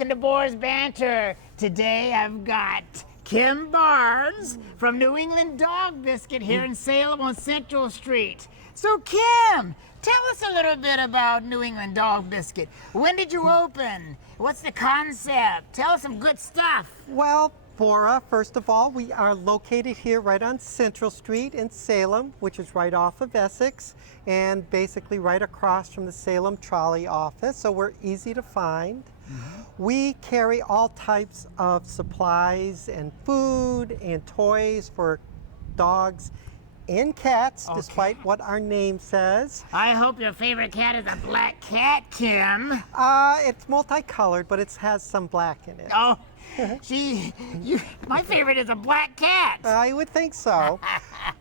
welcome to BORAH'S Banter. Today I've got Kim Barnes from New England Dog Biscuit here in Salem on Central Street. So Kim, tell us a little bit about New England Dog Biscuit. When did you open? What's the concept? Tell us some good stuff. Well, BORAH, first of all, we are located here right on Central Street in Salem, which is right off of Essex, and basically right across from the Salem trolley office, so we're easy to find. We carry all types of supplies and food and toys for dogs and cats, despite what our name says. I hope your favorite cat is a black cat, Kim. It's multicolored, but it has some black in it. Oh, my favorite is a black cat. I would think so.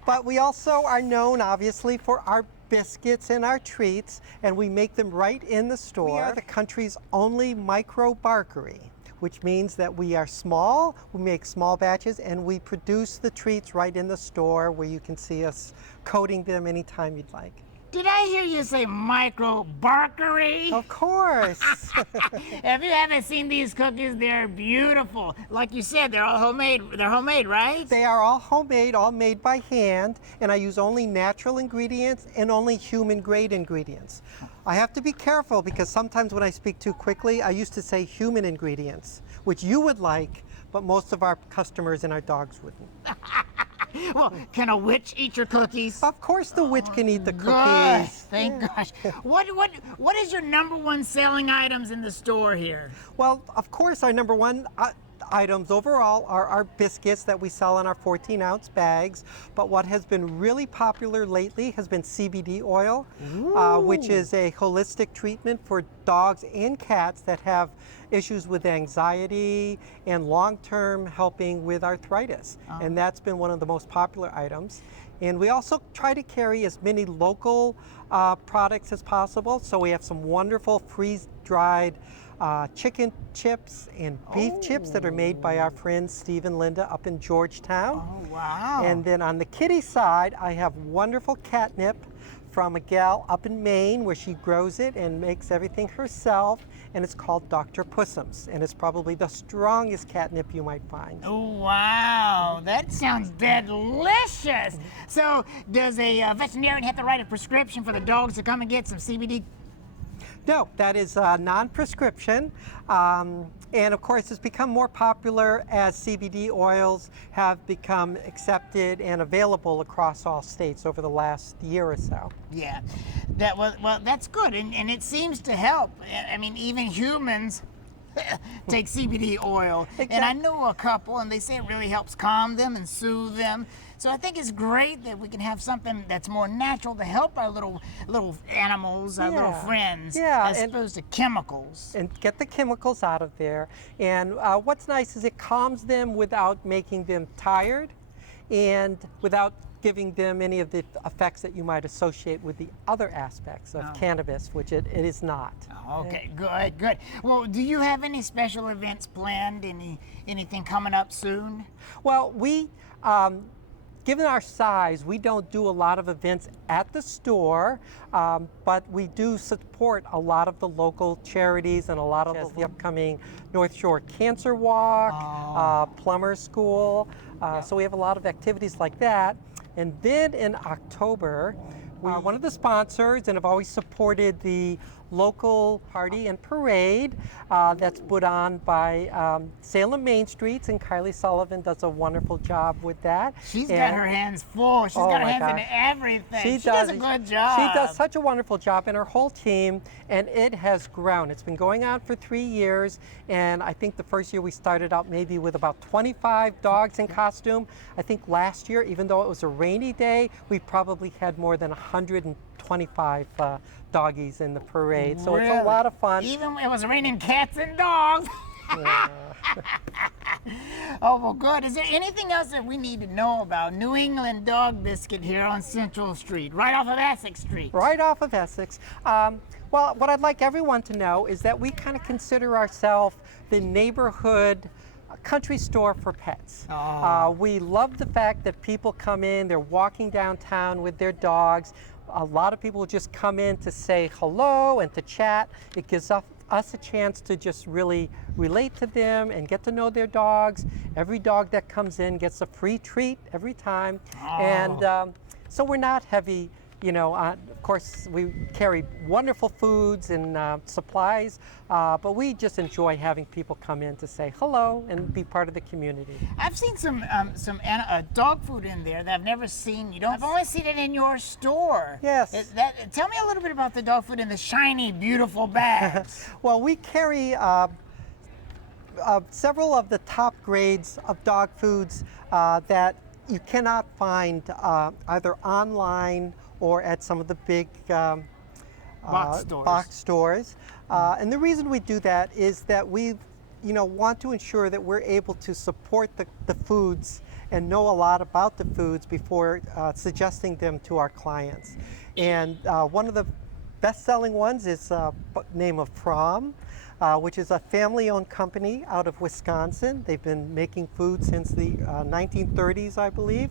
But we also are known, obviously, for our biscuits and our treats, and we make them right in the store. We are the country's only micro barkery, which means that we are small, we make small batches, and we produce the treats right in the store where you can see us coating them anytime you'd like. Did I hear you say micro barkery? Of course. If you haven't seen these cookies, they're beautiful. Like you said, they're all homemade. They're homemade, right? They are all homemade, all made by hand, and I use only natural ingredients and only human-grade ingredients. I have to be careful because sometimes when I speak too quickly, I used to say human ingredients, which you would like, but most of our customers and our dogs wouldn't. Well, can a witch eat your cookies? Of course the witch can eat the cookies. Gosh, thank gosh. What is your #1 selling items in the store here? Well, of course our #1 items overall are our biscuits that we sell in our 14-ounce bags, but what has been really popular lately has been CBD oil, which is a holistic treatment for dogs and cats that have issues with anxiety and long-term helping with arthritis. And that's been one of the most popular items. And we also try to carry as many local products as possible. So we have some wonderful freeze-dried chicken chips and beef chips that are made by our friends Steve and Linda up in Georgetown. Oh, wow. And then on the kitty side, I have wonderful catnip from a gal up in Maine where she grows it and makes everything herself, and it's called Dr. Pussum's, and it's probably the strongest catnip you might find. Oh, wow, that sounds delicious. So does a veterinarian have to write a prescription for the dogs to come and get some CBD? No, that is non-prescription. And of course, it's become more popular as CBD oils have become accepted and available across all states over the last year or so. Yeah, well, that's good, and it seems to help. I mean, even humans take CBD oil. Exactly. And I know a couple, and they say it really helps calm them and soothe them. So I think it's great that we can have something that's more natural to help our little animals, our little friends, as opposed to chemicals. And get the chemicals out of there. And what's nice is it calms them without making them tired and without giving them any of the effects that you might associate with the other aspects of cannabis, which it is not. Okay, good. Well, do you have any special events planned? Anything coming up soon? Well, we, given our size, we don't do a lot of events at the store, but we do support a lot of the local charities and a lot of the upcoming North Shore Cancer Walk, Plumber School. So we have a lot of activities like that. And then in October, we are one of the sponsors and have always supported the local party and parade that's put on by Salem Main Streets, and Kylie Sullivan does a wonderful job with that. She's got her hands full. She's got her hands in everything. She does a good job. She does such a wonderful job, and her whole team, and it has grown. It's been going on for 3 years, and I think the first year we started out maybe with about 25 dogs in costume. I think last year, even though it was a rainy day, we probably had more than 125 doggies in the parade. So it's a lot of fun. Even when it was raining cats and dogs. Oh, well, good. Is there anything else that we need to know about New England Dog Biscuit here on Central Street, right off of Essex Street? Right off of Essex. Well, what I'd like everyone to know is that we kind of consider ourselves the neighborhood country store for pets. We love the fact that people come in, they're walking downtown with their dogs. A lot of people just come in to say hello and to chat. It gives us a chance to just really relate to them and get to know their dogs. Every dog that comes in gets a free treat every time. And so we're not heavy, you know, of course we carry wonderful foods and supplies, but we just enjoy having people come in to say hello and be part of the community. I've seen some dog food in there that I've never seen. I've only seen it in your store. Yes. Tell me a little bit about the dog food in the shiny, beautiful bags. Well, we carry several of the top grades of dog foods that you cannot find either online or at some of the big box stores. And the reason we do that is that we want to ensure that we're able to support the foods and know a lot about the foods before suggesting them to our clients. And one of the best-selling ones is name of Prom, which is a family-owned company out of Wisconsin. They've been making food since the 1930s, I believe.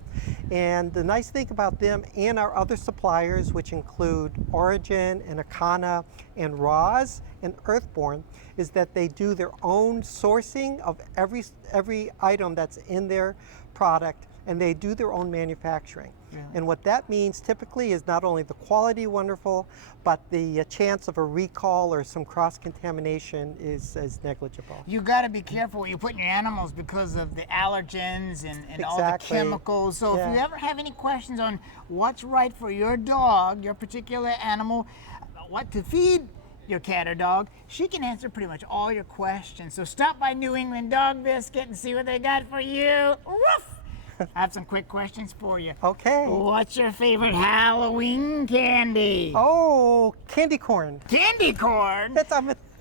And the nice thing about them and our other suppliers, which include Origin and Akana and Roz and Earthborn, is that they do their own sourcing of every item that's in their product, and they do their own manufacturing. Yeah. And what that means typically is not only the quality wonderful, but the chance of a recall or some cross-contamination is negligible. You got to be careful what you put in your animals because of the allergens and exactly. all the chemicals. So if you ever have any questions on what's right for your dog, your particular animal, what to feed your cat or dog, she can answer pretty much all your questions. So stop by New England Dog Biscuit and see what they got for you. Woof! I have some quick questions for you. Okay. What's your favorite Halloween candy? Oh, candy corn. Candy corn?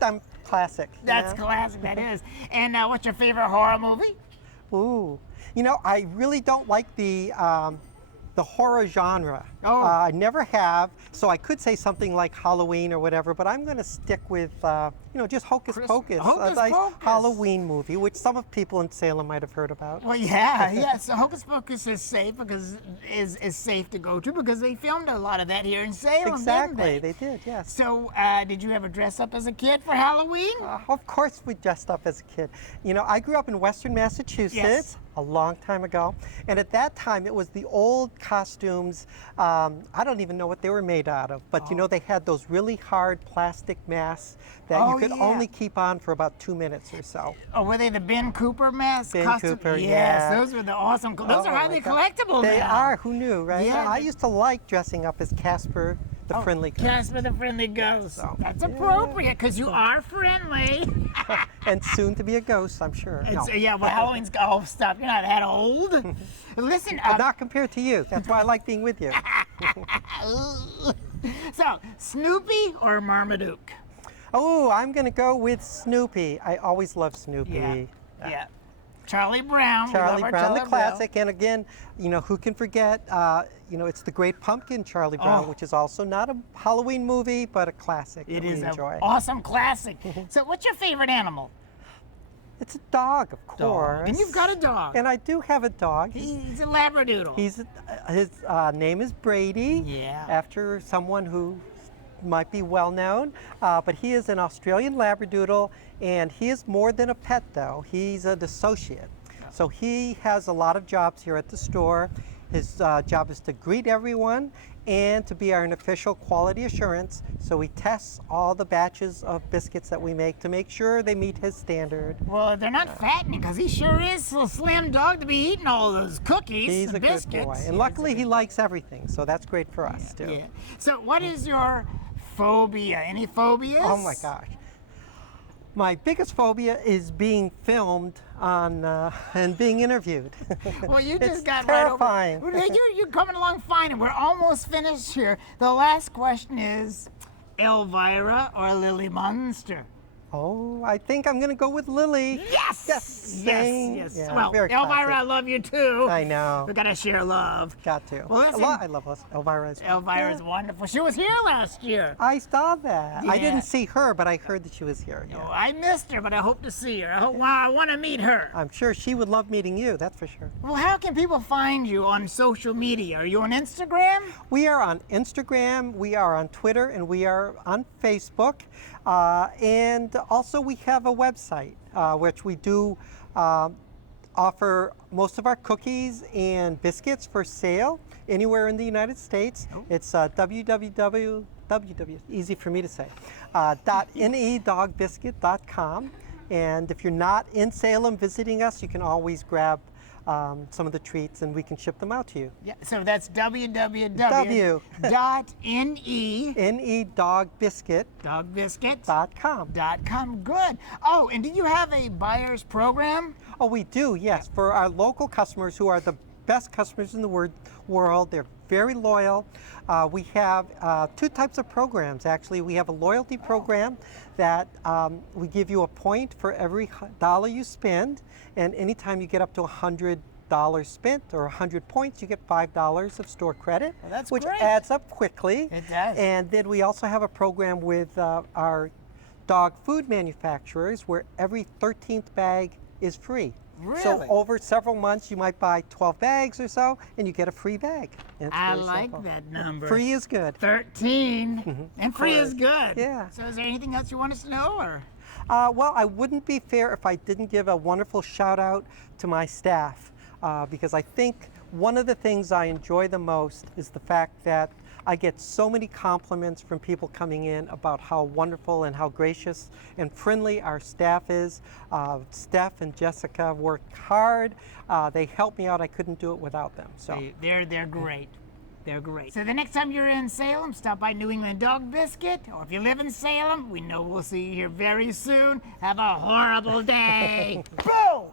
I'm classic. That's classic, that is. And what's your favorite horror movie? Ooh, I really don't like the horror genre. Oh. I never have, so I could say something like Halloween or whatever, but I'm going to stick with, just Hocus Pocus. Hocus a nice Pocus. Halloween movie, which some of people in Salem might have heard about. Well, yeah. So Hocus Pocus is safe because is safe to go to because they filmed a lot of that here in Salem. Exactly, didn't they? they did, yes. So, did you ever dress up as a kid for Halloween? Of course we dressed up as a kid. I grew up in Western Massachusetts. Yes. A long time ago, and at that time it was the old costumes. I don't even know what they were made out of, but they had those really hard plastic masks that you could only keep on for about 2 minutes or so. Oh, were they the Ben Cooper masks? Ben Cooper, yes, those were the awesome. Those are highly collectible. They now. are. Who knew, right? Yeah. I used to like dressing up as Casper the Friendly Ghost. Casper the Friendly Ghost. So, that's appropriate because you are friendly. And soon to be a ghost, I'm sure. Well, Halloween's. Oh, stop! You're not that old. Listen, not compared to you. That's why I like being with you. So, Snoopy or Marmaduke? Oh, I'm going to go with Snoopy. I always love Snoopy. Yeah. Charlie Brown. Charlie Brown, the classic. Brown. And again, who can forget, it's The Great Pumpkin, Charlie Brown, which is also not a Halloween movie, but a classic It that we is enjoy. an awesome classic. So what's your favorite animal? It's a dog, of course. And you've got a dog. And I do have a dog. He's a Labradoodle. His name is Brady, after someone who might be well known, but he is an Australian Labradoodle, and he is more than a pet though. He's an associate. So he has a lot of jobs here at the store. His job is to greet everyone and to be our official quality assurance. So he tests all the batches of biscuits that we make to make sure they meet his standard. Well, they're not fattening because he sure is a slim dog to be eating all those cookies He's and a biscuits. good boy. And luckily he likes everything, so that's great for us too. Yeah. So what is your phobia? Any phobias? Oh my gosh. My biggest phobia is being filmed on and being interviewed. Well, you just got terrifying. right over. You're coming along fine, and we're almost finished here. The last question is, Elvira or Lily Munster? Oh, I think I'm going to go with Lily. Yes! Yes! Yes! Yeah, Well, very Elvira, I classic. love you too. I know. We gotta share love. Got to. Well, listen, I love Elvira as well. Elvira's wonderful. She was here last year. I saw that. I Yeah. didn't see her, but I heard that she was here. Oh, Yeah. I missed her, but I hope to see her. I want to meet her. I'm sure she would love meeting you, that's for sure. Well, how can people find you on social media? Are you on Instagram? We are on Instagram, we are on Twitter, and we are on Facebook. And also we have a website, which we do offer most of our cookies and biscuits for sale anywhere in the United States. Oh. It's easy for me to say, .nedogbiscuit.com. And if you're not in Salem visiting us, you can always grab some of the treats and we can ship them out to you. Yeah, so that's nedogbiscuit.com. dogbiscuit.com. Good. Oh, and do you have a buyer's program? Oh, we do, yes. For our local customers who are the best customers in the world, they're very loyal. We have two types of programs, actually. We have a loyalty program that we give you a point for every dollar you spend, and anytime you get up to $100 spent or 100 points, you get $5 of store credit, Well, that's which great. adds up quickly. It does. And then we also have a program with our dog food manufacturers where every 13th bag is free. Really? So over several months, you might buy 12 bags or so, and you get a free bag. And it's I very like simple. that number. Free is good. 13. And free is good. Yeah. So is there anything else you want us to know? Or? Well, I wouldn't be fair if I didn't give a wonderful shout out to my staff, because I think one of the things I enjoy the most is the fact that I get so many compliments from people coming in about how wonderful and how gracious and friendly our staff is. Steph and Jessica work hard. They help me out. I couldn't do it without them. So They're great. They're great. So the next time you're in Salem, stop by New England Dog Biscuit. Or if you live in Salem, we know we'll see you here very soon. Have a horrible day. Boom!